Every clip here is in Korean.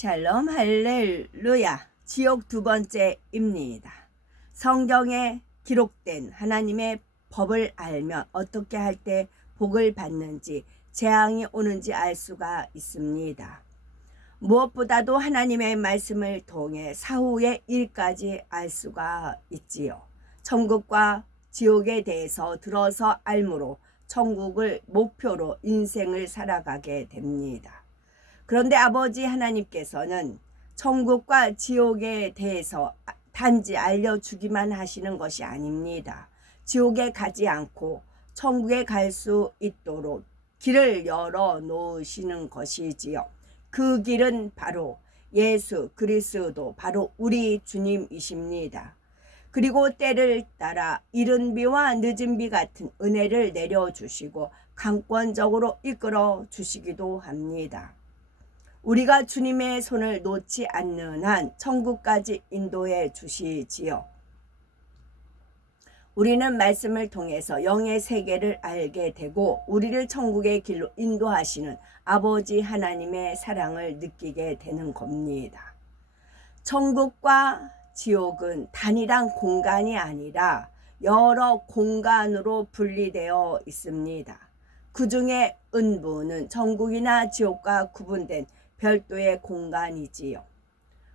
샬롬 할렐루야. 지옥 두 번째입니다. 성경에 기록된 하나님의 법을 알면 어떻게 할 때 복을 받는지, 재앙이 오는지 알 수가 있습니다. 무엇보다도 하나님의 말씀을 통해 사후의 일까지 알 수가 있지요. 천국과 지옥에 대해서 들어서 알므로 천국을 목표로 인생을 살아가게 됩니다. 그런데 아버지 하나님께서는 천국과 지옥에 대해서 단지 알려주기만 하시는 것이 아닙니다. 지옥에 가지 않고 천국에 갈 수 있도록 길을 열어 놓으시는 것이지요. 그 길은 바로 예수 그리스도, 바로 우리 주님이십니다. 그리고 때를 따라 이른 비와 늦은 비 같은 은혜를 내려주시고 강권적으로 이끌어 주시기도 합니다. 우리가 주님의 손을 놓지 않는 한 천국까지 인도해 주시지요. 우리는 말씀을 통해서 영의 세계를 알게 되고 우리를 천국의 길로 인도하시는 아버지 하나님의 사랑을 느끼게 되는 겁니다. 천국과 지옥은 단일한 공간이 아니라 여러 공간으로 분리되어 있습니다. 그 중에 은부는 천국이나 지옥과 구분된 별도의 공간이지요.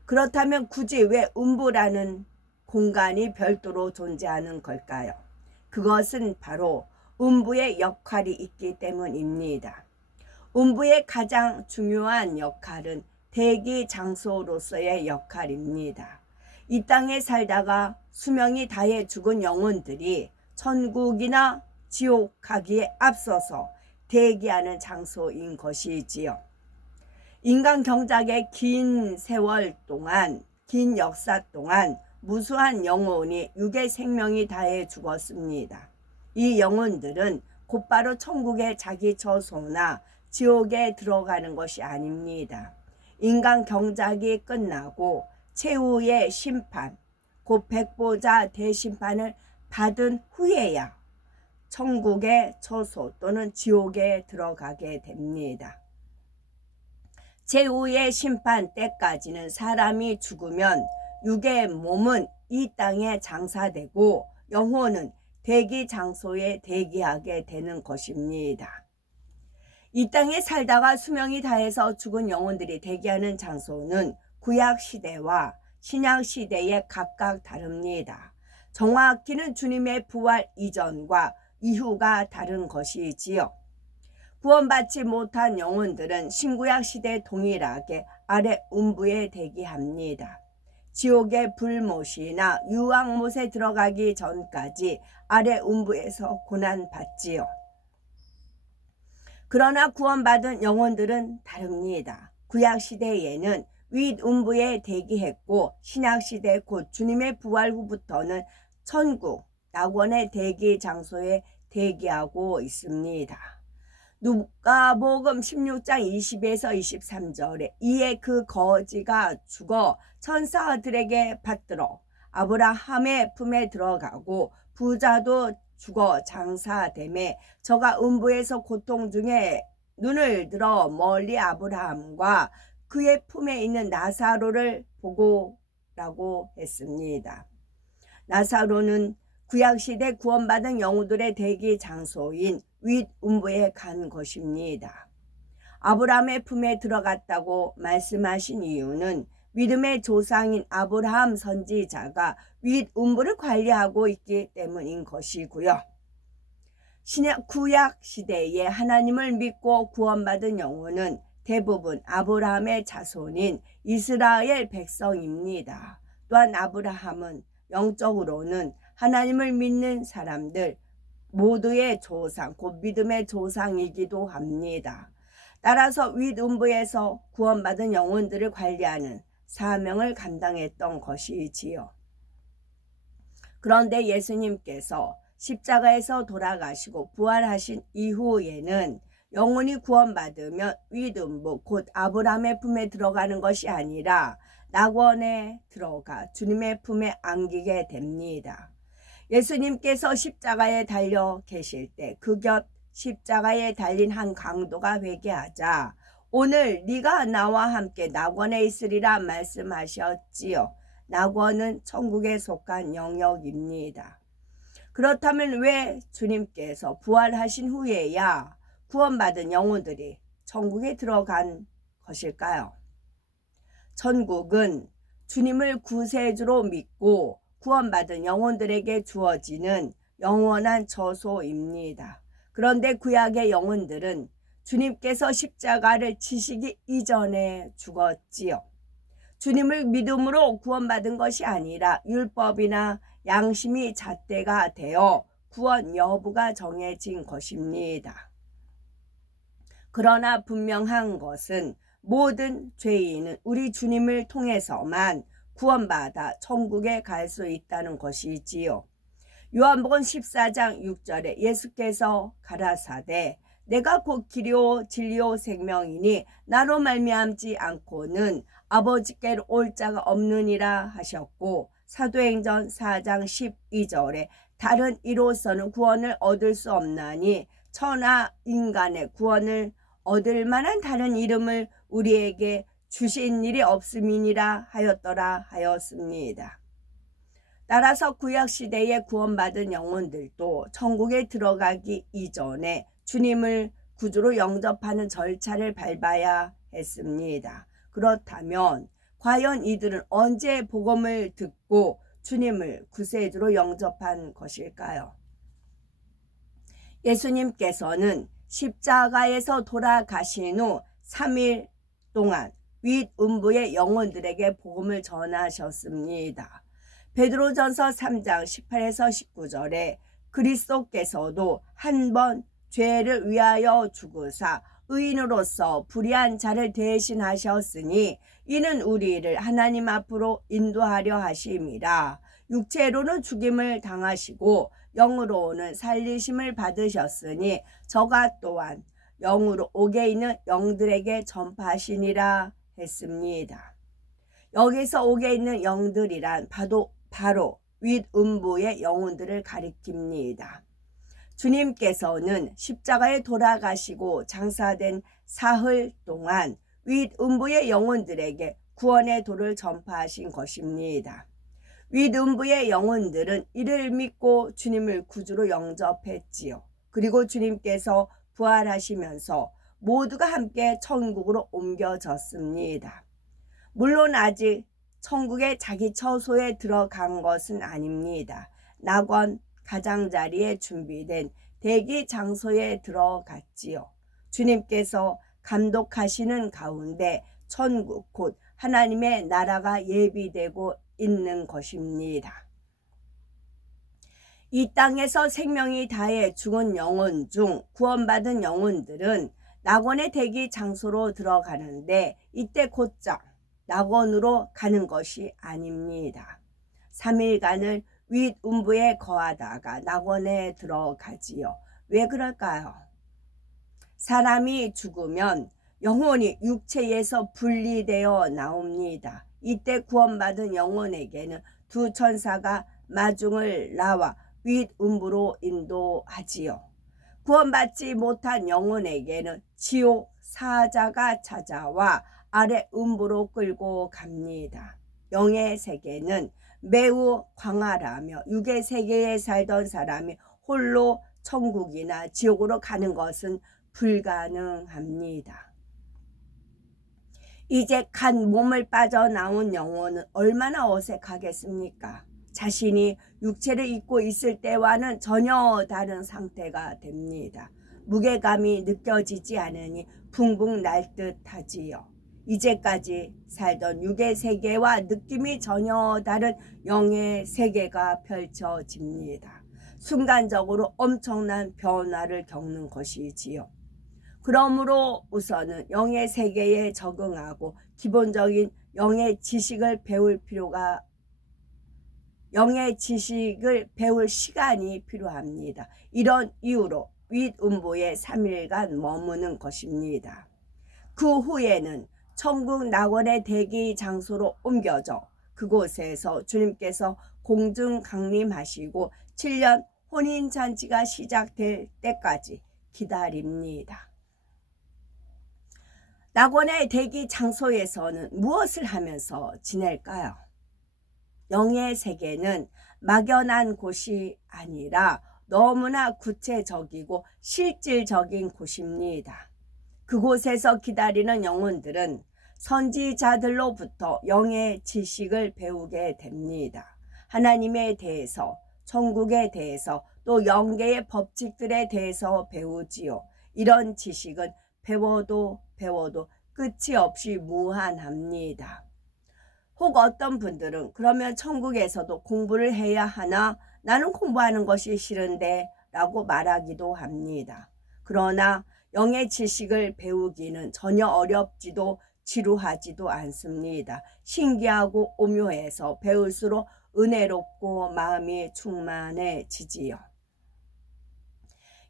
그렇다면 굳이 왜 음부라는 공간이 별도로 존재하는 걸까요? 그것은 바로 음부의 역할이 있기 때문입니다. 음부의 가장 중요한 역할은 대기 장소로서의 역할입니다. 이 땅에 살다가 수명이 다해 죽은 영혼들이 천국이나 지옥 가기에 앞서서 대기하는 장소인 것이지요. 인간 경작의 긴 세월 동안, 긴 역사 동안 무수한 영혼이 육의 생명이 다해 죽었습니다. 이 영혼들은 곧바로 천국의 자기 처소나 지옥에 들어가는 것이 아닙니다. 인간 경작이 끝나고 최후의 심판, 곧 백보자 대심판을 받은 후에야 천국의 처소 또는 지옥에 들어가게 됩니다. 최후의 심판 때까지는 사람이 죽으면 육의 몸은 이 땅에 장사되고 영혼은 대기 장소에 대기하게 되는 것입니다. 이 땅에 살다가 수명이 다해서 죽은 영혼들이 대기하는 장소는 구약 시대와 신약 시대에 각각 다릅니다. 정확히는 주님의 부활 이전과 이후가 다른 것이지요. 구원받지 못한 영혼들은 신구약 시대 동일하게 아래 음부에 대기합니다. 지옥의 불못이나 유황못에 들어가기 전까지 아래 음부에서 고난받지요. 그러나 구원받은 영혼들은 다릅니다. 구약 시대에는 윗음부에 대기했고 신약 시대 곧 주님의 부활 후부터는 천국, 낙원의 대기 장소에 대기하고 있습니다. 누가복음 16장 20에서 23절에 이에 그 거지가 죽어 천사들에게 받들어 아브라함의 품에 들어가고 부자도 죽어 장사되매 저가 음부에서 고통 중에 눈을 들어 멀리 아브라함과 그의 품에 있는 나사로를 보고라고 했습니다. 나사로는 구약시대 구원받은 영혼들의 대기 장소인 윗음부에 간 것입니다. 아브라함의 품에 들어갔다고 말씀하신 이유는 믿음의 조상인 아브라함 선지자가 윗음부를 관리하고 있기 때문인 것이고요. 구약 시대에 하나님을 믿고 구원받은 영혼은 대부분 아브라함의 자손인 이스라엘 백성입니다. 또한 아브라함은 영적으로는 하나님을 믿는 사람들 모두의 조상, 곧 믿음의 조상이기도 합니다. 따라서 윗음부에서 구원받은 영혼들을 관리하는 사명을 감당했던 것이지요. 그런데 예수님께서 십자가에서 돌아가시고 부활하신 이후에는 영혼이 구원받으면 윗음부, 곧 아브라함의 품에 들어가는 것이 아니라 낙원에 들어가 주님의 품에 안기게 됩니다. 예수님께서 십자가에 달려 계실 때 그 곁 십자가에 달린 한 강도가 회개하자 오늘 네가 나와 함께 낙원에 있으리라 말씀하셨지요. 낙원은 천국에 속한 영역입니다. 그렇다면 왜 주님께서 부활하신 후에야 구원받은 영혼들이 천국에 들어간 것일까요? 천국은 주님을 구세주로 믿고 구원받은 영혼들에게 주어지는 영원한 처소입니다. 그런데 구약의 영혼들은 주님께서 십자가를 치시기 이전에 죽었지요. 주님을 믿음으로 구원받은 것이 아니라 율법이나 양심이 잣대가 되어 구원 여부가 정해진 것입니다. 그러나 분명한 것은 모든 죄인은 우리 주님을 통해서만 구원받아 천국에 갈 수 있다는 것이지요. 요한복음 14장 6절에 예수께서 가라사대 내가 곧 길이요 진리요 생명이니 나로 말미암지 않고는 아버지께로 올 자가 없느니라 하셨고, 사도행전 4장 12절에 다른 이로서는 구원을 얻을 수 없나니 천하 인간의 구원을 얻을 만한 다른 이름을 우리에게 주신 일이 없음이니라 하였더라 하였습니다. 따라서 구약시대에 구원받은 영혼들도 천국에 들어가기 이전에 주님을 구주로 영접하는 절차를 밟아야 했습니다. 그렇다면 과연 이들은 언제 복음을 듣고 주님을 구세주로 영접한 것일까요? 예수님께서는 십자가에서 돌아가신 후 3일 동안 윗음부의 영혼들에게 복음을 전하셨습니다. 베드로전서 3장 18에서 19절에 그리스도께서도 한 번 죄를 위하여 죽으사 의인으로서 불의한 자를 대신하셨으니 이는 우리를 하나님 앞으로 인도하려 하심이라. 육체로는 죽임을 당하시고 영으로는 살리심을 받으셨으니 저가 또한 영으로 옥에 있는 영들에게 전파하시니라 했습니다. 여기서 옥에 있는 영들이란 바로 윗음부의 영혼들을 가리킵니다. 주님께서는 십자가에 돌아가시고 장사된 사흘 동안 윗음부의 영혼들에게 구원의 도를 전파하신 것입니다. 윗음부의 영혼들은 이를 믿고 주님을 구주로 영접했지요. 그리고 주님께서 부활하시면서 모두가 함께 천국으로 옮겨졌습니다. 물론 아직 천국의 자기 처소에 들어간 것은 아닙니다. 낙원 가장자리에 준비된 대기 장소에 들어갔지요. 주님께서 감독하시는 가운데 천국 곧 하나님의 나라가 예비되고 있는 것입니다. 이 땅에서 생명이 다해 죽은 영혼 중 구원받은 영혼들은 낙원의 대기 장소로 들어가는데 이때 곧장 낙원으로 가는 것이 아닙니다. 3일간을 윗음부에 거하다가 낙원에 들어가지요. 왜 그럴까요? 사람이 죽으면 영혼이 육체에서 분리되어 나옵니다. 이때 구원받은 영혼에게는 두 천사가 마중을 나와 윗음부로 인도하지요. 구원받지 못한 영혼에게는 지옥 사자가 찾아와 아래 음부로 끌고 갑니다. 영의 세계는 매우 광활하며 육의 세계에 살던 사람이 홀로 천국이나 지옥으로 가는 것은 불가능합니다. 이제 간 몸을 빠져나온 영혼은 얼마나 어색하겠습니까? 자신이 육체를 입고 있을 때와는 전혀 다른 상태가 됩니다. 무게감이 느껴지지 않으니 붕붕 날 듯하지요. 이제까지 살던 육의 세계와 느낌이 전혀 다른 영의 세계가 펼쳐집니다. 순간적으로 엄청난 변화를 겪는 것이지요. 그러므로 우선은 영의 세계에 적응하고 기본적인 영의 지식을 배울 시간이 필요합니다. 이런 이유로 윗음부에 3일간 머무는 것입니다. 그 후에는 천국 낙원의 대기 장소로 옮겨져 그곳에서 주님께서 공중 강림하시고 7년 혼인잔치가 시작될 때까지 기다립니다. 낙원의 대기 장소에서는 무엇을 하면서 지낼까요? 영의 세계는 막연한 곳이 아니라 너무나 구체적이고 실질적인 곳입니다. 그곳에서 기다리는 영혼들은 선지자들로부터 영의 지식을 배우게 됩니다. 하나님에 대해서, 천국에 대해서, 또 영계의 법칙들에 대해서 배우지요. 이런 지식은 배워도 끝이 없이 무한합니다. 혹 어떤 분들은 그러면 천국에서도 공부를 해야 하나? 나는 공부하는 것이 싫은데 라고 말하기도 합니다. 그러나 영의 지식을 배우기는 전혀 어렵지도 지루하지도 않습니다. 신기하고 오묘해서 배울수록 은혜롭고 마음이 충만해지지요.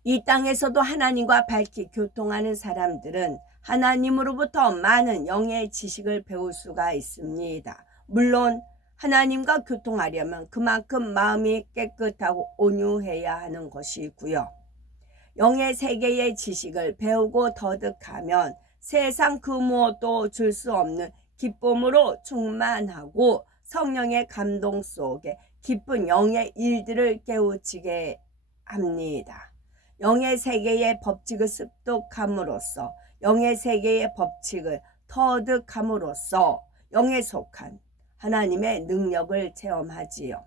이 땅에서도 하나님과 밝히 교통하는 사람들은 하나님으로부터 많은 영의 지식을 배울 수가 있습니다. 물론 하나님과 교통하려면 그만큼 마음이 깨끗하고 온유해야 하는 것이고요. 영의 세계의 지식을 배우고 터득하면 세상 그 무엇도 줄 수 없는 기쁨으로 충만하고 성령의 감동 속에 기쁜 영의 일들을 깨우치게 합니다. 영의 세계의 법칙을 습득함으로써 영의 세계의 법칙을 터득함으로써 영에 속한 하나님의 능력을 체험하지요.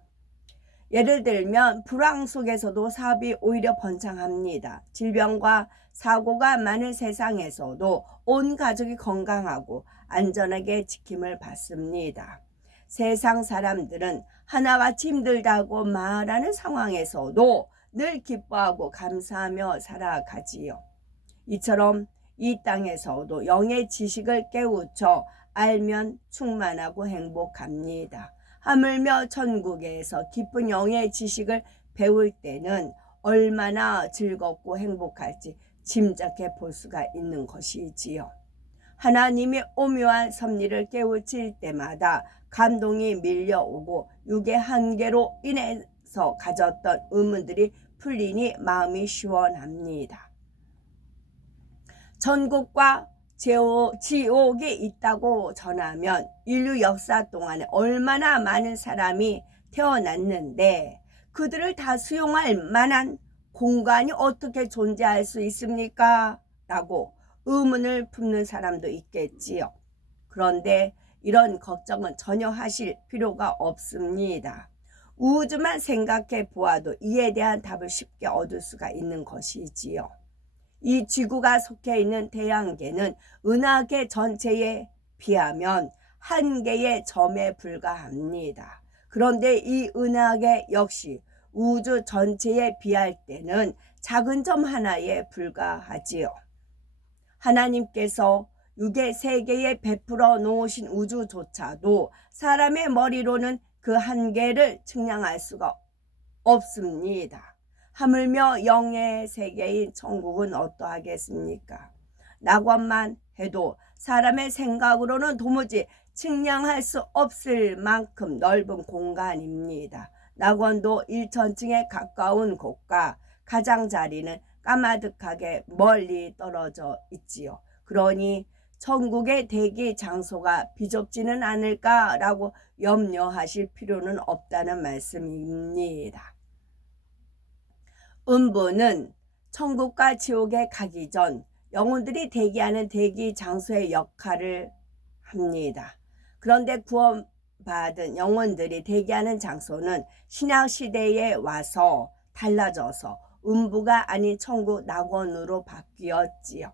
예를 들면 불황 속에서도 사업이 오히려 번창합니다. 질병과 사고가 많은 세상에서도 온 가족이 건강하고 안전하게 지킴을 받습니다. 세상 사람들은 하나같이 힘들다고 말하는 상황에서도 늘 기뻐하고 감사하며 살아가지요. 이처럼 이 땅에서도 영의 지식을 깨우쳐 알면 충만하고 행복합니다. 하물며 천국에서 깊은 영의 지식을 배울 때는 얼마나 즐겁고 행복할지 짐작해 볼 수가 있는 것이지요. 하나님의 오묘한 섭리를 깨우칠 때마다 감동이 밀려오고 육의 한계로 인해서 가졌던 의문들이 풀리니 마음이 시원합니다. 천국과 지옥이 있다고 전하면 인류 역사 동안에 얼마나 많은 사람이 태어났는데 그들을 다 수용할 만한 공간이 어떻게 존재할 수 있습니까? 라고 의문을 품는 사람도 있겠지요. 그런데 이런 걱정은 전혀 하실 필요가 없습니다. 우주만 생각해 보아도 이에 대한 답을 쉽게 얻을 수가 있는 것이지요. 이 지구가 속해 있는 태양계는 은하계 전체에 비하면 한 개의 점에 불과합니다. 그런데 이 은하계 역시 우주 전체에 비할 때는 작은 점 하나에 불과하지요. 하나님께서 육의 세계에 베풀어 놓으신 우주조차도 사람의 머리로는 그 한계를 측량할 수가 없습니다. 하물며 영의 세계인 천국은 어떠하겠습니까? 낙원만 해도 사람의 생각으로는 도무지 측량할 수 없을 만큼 넓은 공간입니다. 낙원도 1천층에 가까운 곳과 가장자리는 까마득하게 멀리 떨어져 있지요. 그러니 천국의 대기 장소가 비좁지는 않을까라고 염려하실 필요는 없다는 말씀입니다. 음부는 천국과 지옥에 가기 전 영혼들이 대기하는 대기 장소의 역할을 합니다. 그런데 구원받은 영혼들이 대기하는 장소는 신약시대에 와서 달라져서 음부가 아닌 천국 낙원으로 바뀌었지요.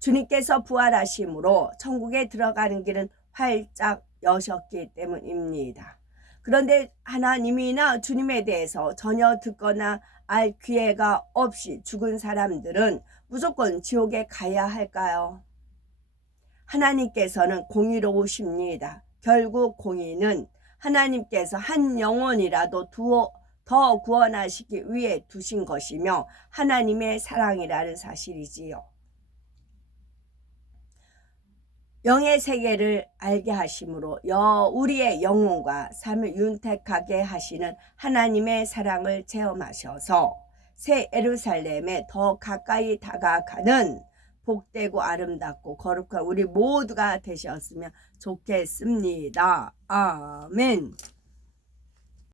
주님께서 부활하심으로 천국에 들어가는 길은 활짝 여셨기 때문입니다. 그런데 하나님이나 주님에 대해서 전혀 듣거나 알 기회가 없이 죽은 사람들은 무조건 지옥에 가야 할까요? 하나님께서는 공의로우십니다. 결국 공의는 하나님께서 한 영혼이라도 더 구원하시기 위해 두신 것이며 하나님의 사랑이라는 사실이지요. 영의 세계를 알게 하심으로 우리의 영혼과 삶을 윤택하게 하시는 하나님의 사랑을 체험하셔서 새 예루살렘에 더 가까이 다가가는 복되고 아름답고 거룩한 우리 모두가 되셨으면 좋겠습니다. 아멘.